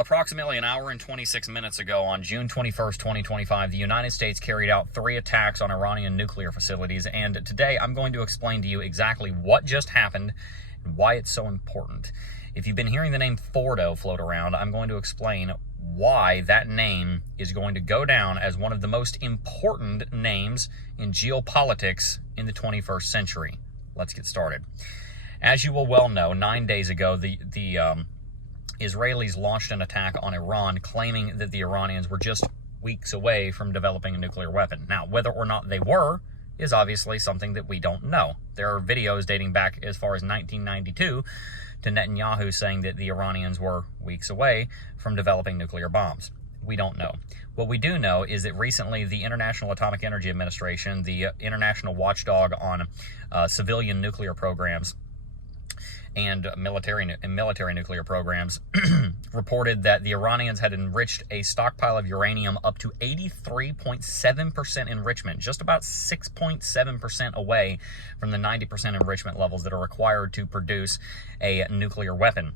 Approximately an hour and 26 minutes ago, on June 21st, 2025, the United States carried out 3 attacks on Iranian nuclear facilities, and today I'm going to explain to you exactly what just happened and why it's so important. If you've been hearing the name FORDOW float around, I'm going to explain why that name is going to go down as one of the most important names in geopolitics in the 21st century. Let's get started. As you will well know, 9 days ago, the Israelis launched an attack on Iran, claiming that the Iranians were just weeks away from developing a nuclear weapon. Now, whether or not they were is obviously something that we don't know. There are videos dating back as far as 1992 to Netanyahu saying that the Iranians were weeks away from developing nuclear bombs. We don't know. What we do know is that recently the International Atomic Energy Administration, the international watchdog on civilian nuclear programs, and military nuclear programs, reported that the Iranians had enriched a stockpile of uranium up to 83.7% enrichment, just about 6.7% away from the 90% enrichment levels that are required to produce a nuclear weapon.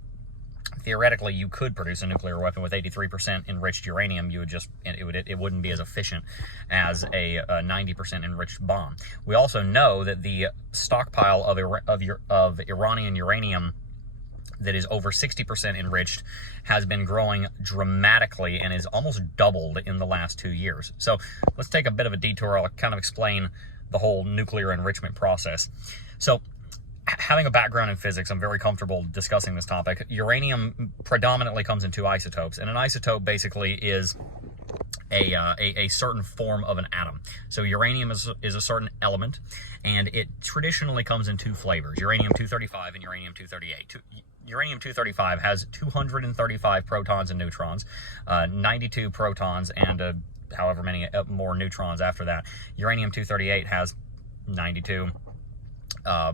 Theoretically, you could produce a nuclear weapon with 83% enriched uranium. It wouldn't be as efficient as a 90% enriched bomb. We also know that the stockpile of Iranian uranium that is over 60% enriched has been growing dramatically and is almost doubled in the last 2 years. So let's take a bit of a detour. I'll kind of explain the whole nuclear enrichment process. So, having a background in physics, I'm very comfortable discussing this topic. Uranium predominantly comes in 2 isotopes, and an isotope basically is a certain form of an atom. So uranium is a certain element, and it traditionally comes in 2 flavors, uranium-235 and uranium-238. Uranium-235 has 235 protons and neutrons, 92 protons, and however many more neutrons after that. Uranium-238 has 92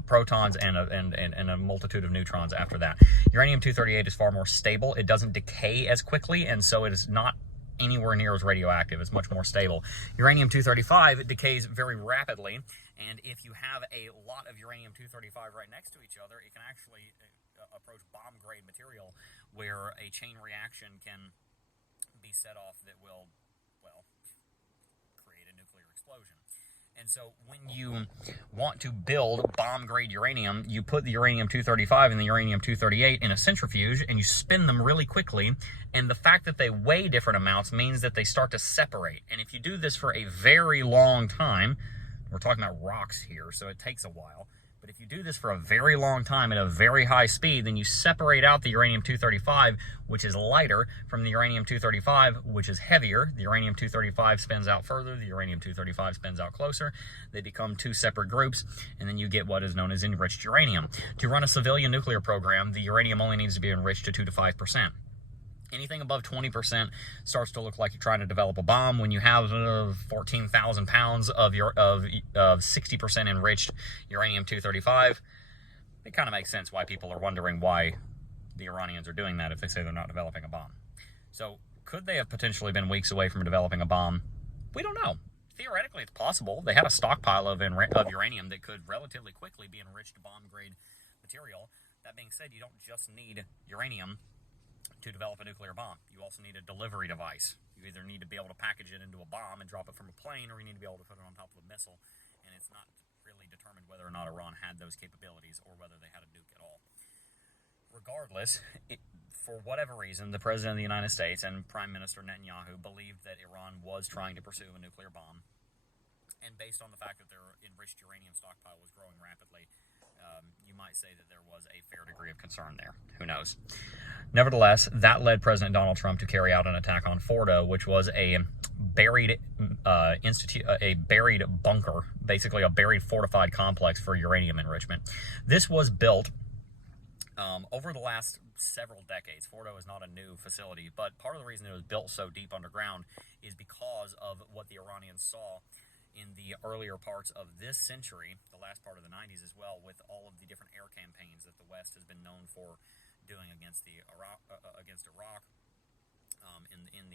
protons and a multitude of neutrons after that. Uranium-238 is far more stable. It doesn't decay as quickly, and so it is not anywhere near as radioactive. It's much more stable. Uranium-235 decays very rapidly, and if you have a lot of uranium-235 right next to each other, it can actually approach bomb-grade material, where a chain reaction can be set off that will, well, create a nuclear explosion. And so when you want to build bomb-grade uranium, you put the uranium-235 and the uranium-238 in a centrifuge, and you spin them really quickly, and the fact that they weigh different amounts means that they start to separate. And if you do this for a very long time, we're talking about rocks here, so it takes a while, but if you do this for a very long time at a very high speed, then you separate out the uranium-235, which is lighter, from the uranium-235, which is heavier. The uranium-235 spins out further, the uranium-235 spins out closer. They become 2 separate groups, and then you get what is known as enriched uranium. To run a civilian nuclear program, the uranium only needs to be enriched to 2 to 5%. Anything above 20% starts to look like you're trying to develop a bomb. When you have 14,000 pounds of 60% enriched uranium-235, it kind of makes sense why people are wondering why the Iranians are doing that if they say they're not developing a bomb. So could they have potentially been weeks away from developing a bomb? We don't know. Theoretically, it's possible. They had a stockpile of uranium that could relatively quickly be enriched to bomb-grade material. That being said, you don't just need uranium to develop a nuclear bomb. You also need a delivery device. You either need to be able to package it into a bomb and drop it from a plane, or you need to be able to put it on top of a missile. And it's not really determined whether or not Iran had those capabilities or whether they had a nuke at all. Regardless, for whatever reason, the President of the United States and Prime Minister Netanyahu believed that Iran was trying to pursue a nuclear bomb. And based on the fact that their enriched uranium stockpile was growing rapidly, you might say that there was a fair degree of concern there. Who knows? Nevertheless, that led President Donald Trump to carry out an attack on FORDOW, which was a buried bunker, basically a buried fortified complex for uranium enrichment. This was built over the last several decades. FORDOW is not a new facility, but part of the reason it was built so deep underground is because of what the Iranians saw in the earlier parts of this century, the last part of the 90s as well, with all of the different air campaigns that the West has been known for doing against Iraq, in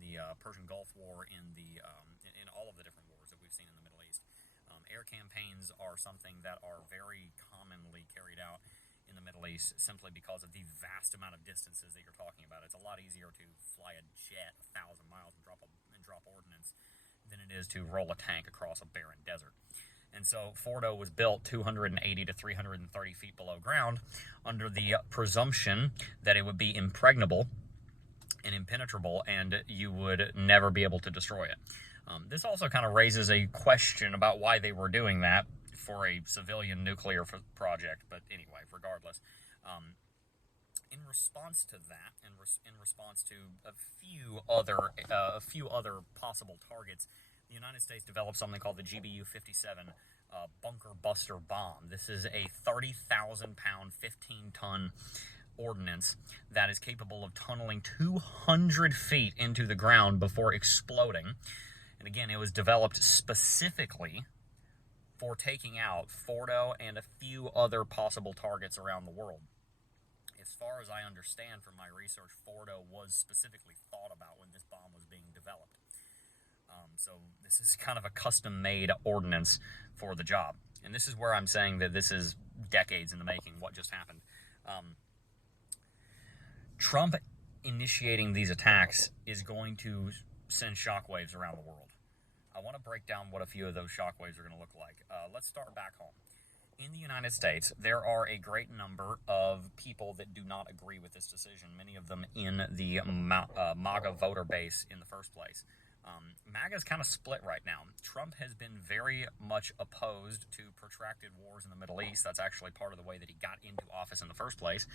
the Persian Gulf War, in all of the different wars that we've seen in the Middle East. Air campaigns are something that are very commonly carried out in the Middle East simply because of the vast amount of distances that you're talking about. It's a lot easier to fly a jet 1,000 miles and drop ordnance than it is to roll a tank across a barren desert. And so FORDOW was built 280 to 330 feet below ground under the presumption that it would be impregnable and impenetrable and you would never be able to destroy it. This also kind of raises a question about why they were doing that for a civilian nuclear project, but anyway, regardless. In response to that, in response to a few other possible targets, the United States developed something called the GBU-57 bunker buster bomb. This is a 30,000-pound, 15-ton ordnance that is capable of tunneling 200 feet into the ground before exploding. And again, it was developed specifically for taking out FORDOW and a few other possible targets around the world. As far as I understand from my research, FORDOW was specifically thought about when this bomb was being developed. So this is kind of a custom-made ordnance for the job. And this is where I'm saying that this is decades in the making, what just happened. Trump initiating these attacks is going to send shockwaves around the world. I want to break down what a few of those shockwaves are going to look like. Let's start back home. In the United States, there are a great number of people that do not agree with this decision, many of them in the MAGA voter base in the first place. MAGA is kind of split right now. Trump has been very much opposed to protracted wars in the Middle East. That's actually part of the way that he got into office in the first place.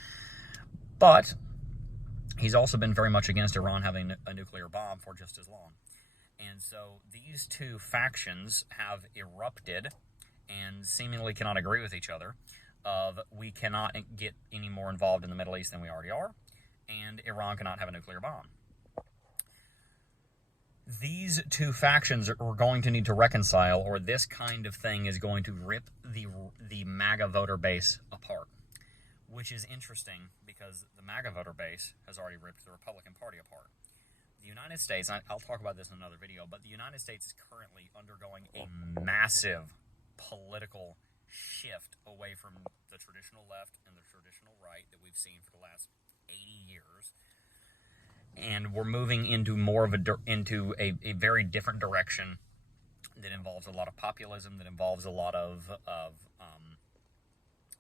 But he's also been very much against Iran having a nuclear bomb for just as long. And so these two factions have erupted and seemingly cannot agree with each other of we cannot get any more involved in the Middle East than we already are, and Iran cannot have a nuclear bomb. These two factions are going to need to reconcile, or this kind of thing is going to rip the MAGA voter base apart, which is interesting because the MAGA voter base has already ripped the Republican Party apart. The United States, I'll talk about this in another video, but the United States is currently undergoing a massive political shift away from the traditional left and the traditional right that we've seen for the last 80 years. And we're moving into more of a very different direction that involves a lot of populism, that involves a lot of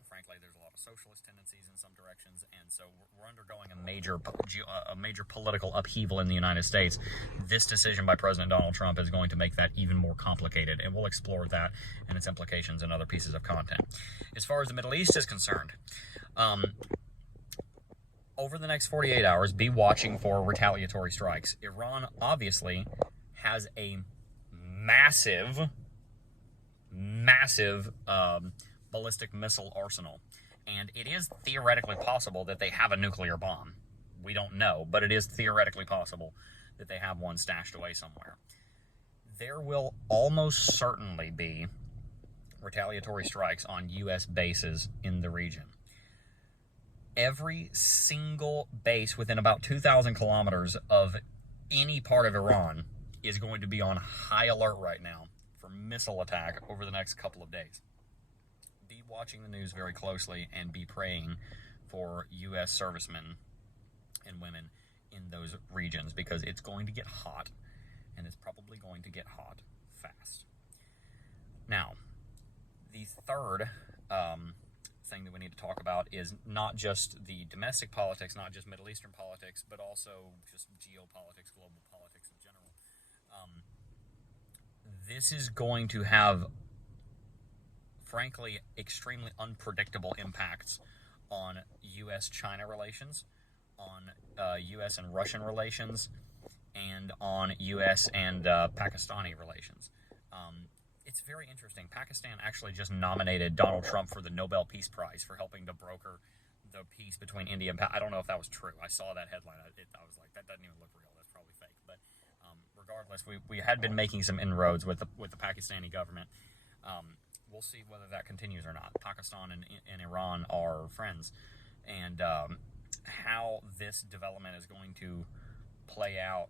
frankly, there's a lot of socialist tendencies in some directions, and so we're undergoing a major political upheaval in the United States. This decision by President Donald Trump is going to make that even more complicated, and we'll explore that and its implications in other pieces of content. As far as the Middle East is concerned, over the next 48 hours, be watching for retaliatory strikes. Iran obviously has a massive ballistic missile arsenal, and it is theoretically possible that they have a nuclear bomb. We don't know, but it is theoretically possible that they have one stashed away somewhere. There will almost certainly be retaliatory strikes on U.S. bases in the region. Every single base within about 2,000 kilometers of any part of Iran is going to be on high alert right now for missile attack over the next couple of days. Be watching the news very closely and be praying for U.S. servicemen and women in those regions, because it's going to get hot, and it's probably going to get hot fast. Now, the third thing that we need to talk about is not just the domestic politics, not just Middle Eastern politics, but also just geopolitics, global politics in general. This is going to have, frankly, extremely unpredictable impacts on U.S.-China relations, on U.S. and Russian relations, and on U.S. and Pakistani relations. It's very interesting. Pakistan actually just nominated Donald Trump for the Nobel Peace Prize for helping to broker the peace between India and Pakistan. I don't know if that was true. I saw that headline. I was like, that doesn't even look real. That's probably fake. But regardless, we had been making some inroads with the Pakistani government. We'll see whether that continues or not. Pakistan and Iran are friends. And how this development is going to play out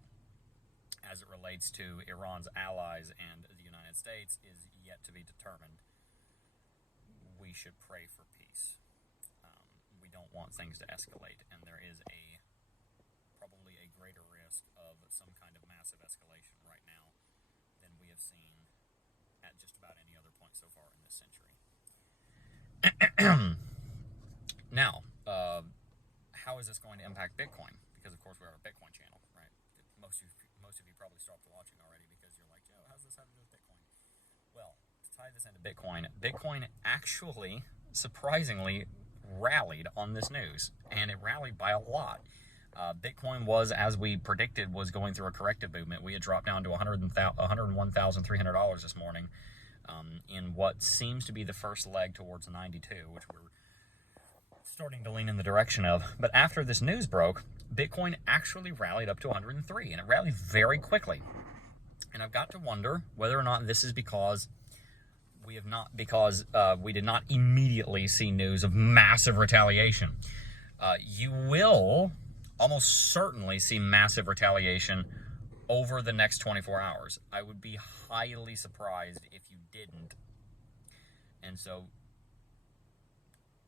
as it relates to Iran's allies and the United States is yet to be determined. We should pray for peace. don't want things to escalate, and there is probably a greater risk of some kind of massive escalation right now than we have seen at just about any other point so far in this century. Now, how is this going to impact Bitcoin? Because, of course, we are a Bitcoin channel, right? Most of you probably stopped watching already because you're like, Joe, how's this have to do with Bitcoin? Well, to tie this into Bitcoin actually, surprisingly, rallied on this news, and it rallied by a lot. Bitcoin was, as we predicted, was going through a corrective movement. We had dropped down to $101,300 this morning in what seems to be the first leg towards 92, which we're starting to lean in the direction of. But after this news broke, Bitcoin actually rallied up to 103, and it rallied very quickly. And I've got to wonder whether or not this is because we did not immediately see news of massive retaliation. You will almost certainly see massive retaliation over the next 24 hours. I would be highly surprised if you didn't. And so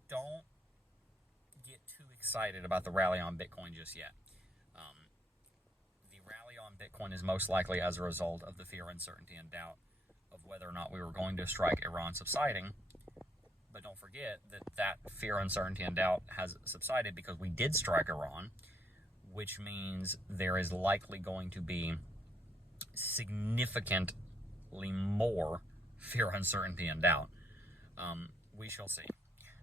don't get too excited about the rally on Bitcoin just yet. The rally on Bitcoin is most likely as a result of the fear, uncertainty, and doubt of whether or not we were going to strike Iran subsiding. But don't forget that fear, uncertainty, and doubt has subsided because we did strike Iran, which means there is likely going to be significantly more fear, uncertainty, and doubt. We shall see.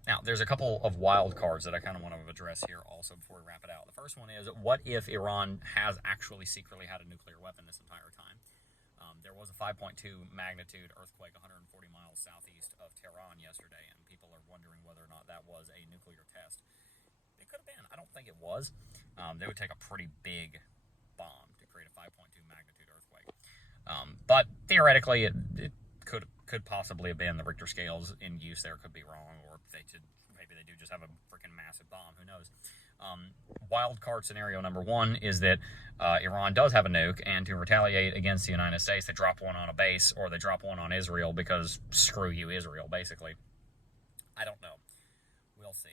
Now, there's a couple of wild cards that I kind of want to address here also before we wrap it out. The first one is, what if Iran has actually secretly had a nuclear weapon this entire time? There was a 5.2 magnitude earthquake 140 miles southeast of Tehran yesterday, and people are wondering whether or not that was a nuclear test. It could have been. I don't think it was. They would take a pretty big bomb to create a 5.2 magnitude earthquake. But theoretically, it could possibly have been. The Richter scales in use there could be wrong, or maybe they do just have a freaking massive bomb. Who knows? Wild card scenario number one is that Iran does have a nuke, and to retaliate against the United States, they drop one on a base, or they drop one on Israel because screw you, Israel, basically. I don't know. We'll see.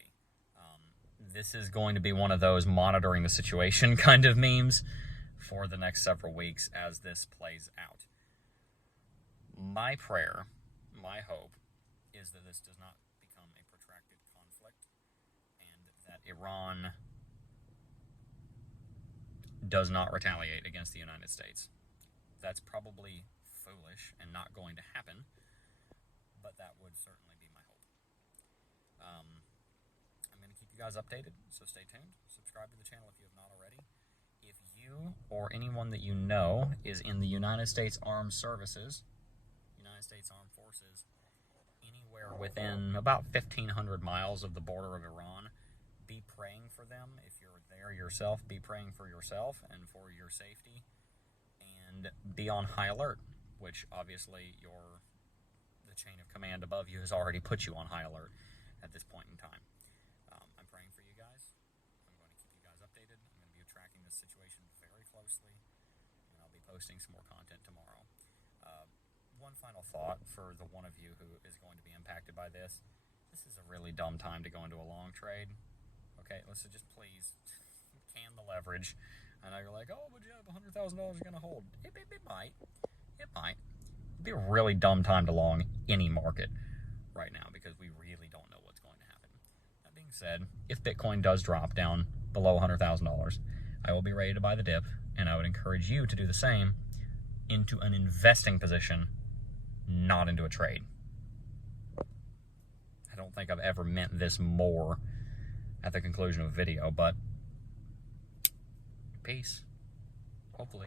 This is going to be one of those monitoring the situation kind of memes for the next several weeks as this plays out. My prayer, my hope, is that this does not become a protracted conflict, and that Iran does not retaliate against the United States. That's probably foolish and not going to happen, but that would certainly be my hope. I'm going to keep you guys updated, so stay tuned. Subscribe to the channel if you have not already. If you or anyone that you know is in the United States Armed Services, United States Armed Forces, anywhere within about 1,500 miles of the border of Iran, be praying for them. If you're there yourself, be praying for yourself and for your safety, and be on high alert, which obviously the chain of command above you has already put you on high alert at this point in time. I'm praying for you guys. I'm going to keep you guys updated. I'm going to be tracking this situation very closely, and I'll be posting some more content tomorrow. One final thought for the one of you who is going to be impacted by this. This is a really dumb time to go into a long trade. Okay, let's just please can the leverage. I know you're like, oh, but you have $100,000 you're going to hold. It might. It might. It'd be a really dumb time to long any market right now because we really don't know what's going to happen. That being said, if Bitcoin does drop down below $100,000, I will be ready to buy the dip, and I would encourage you to do the same into an investing position, not into a trade. I don't think I've ever meant this more at the conclusion of a video, but peace, hopefully.